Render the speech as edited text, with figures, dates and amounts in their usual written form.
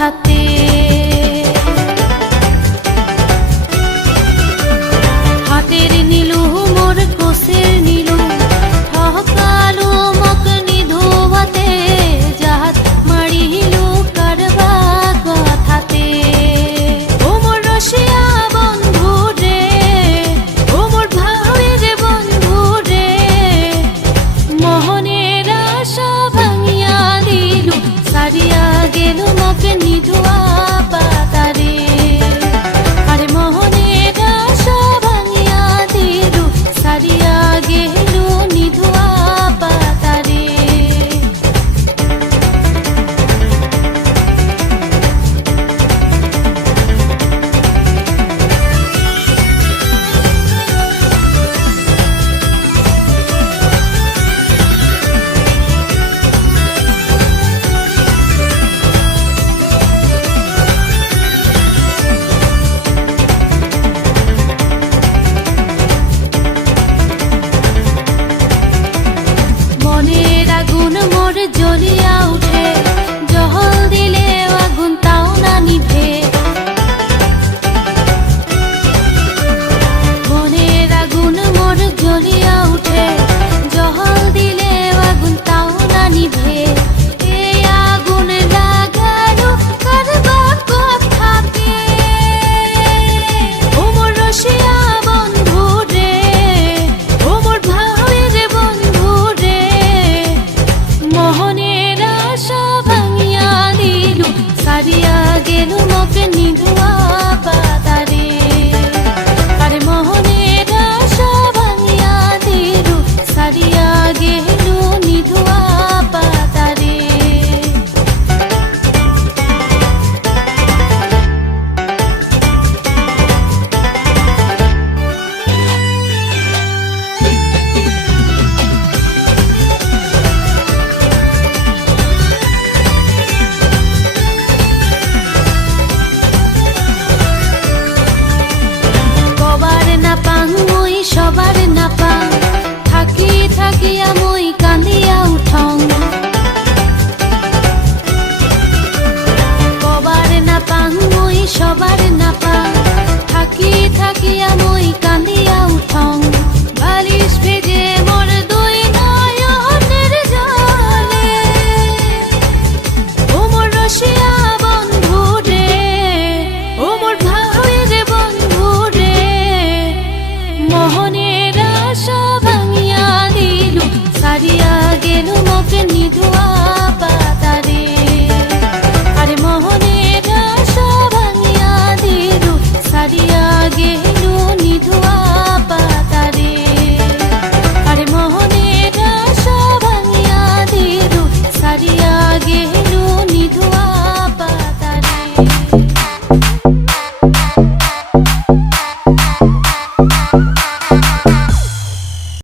কথাতে হাতের নীলু মোর কোষের নীলু ঠকালো মক নিধোয়াতে জাহাজ মারিলু কারবা কথাতে ও মোর রসিয়া বন্ধু রে ও মোর ভাবের বন্ধু রে মোহনের আশা ভাঙিয়া দিলু সারিয়া গেল মক নিধোয়া পাতারে আরে মোহনের আশা ভাঙিয়া দিলু সারিয়া গেল নিধোয়া পাতারে মনের আগুন মোর জ্বলিয়া উঠে জহল দিলে আগুন তাও না নিভে মনের আগুন মোর জ্বলিয়া উঠে জহল দিলে আগুন তাও না নিভে এই আগুন লাগালো কারবা কথাতে ও মোর রসিয়া বন্ধু রে ও মোর ভাবের বন্ধু রে মোহনের আশা ভাঙিয়া দিলু সারিয়া গেল মক নিধোয়া পাতারে আরে মোহনের আশা ভাঙিয়া দিলু সারিয়া গেল নিধোয়া পাতারে কবার না পাং মই সবার না পাং থাকি থাকিয়া মই কান্দিয়া উঠং কবার না পাং মই সবার না পাং থাকি থাকিয়া মই কান্দিয়া উঠং বালিশ ভেজে মোর দুই নয়নের জলে ও মোর রসিয়া বন্ধু রে ও মোর ভাবের বন্ধু রে মোহনের আশা ভাঙিয়া দিলু সারিয়া গেল মক নিধোয়া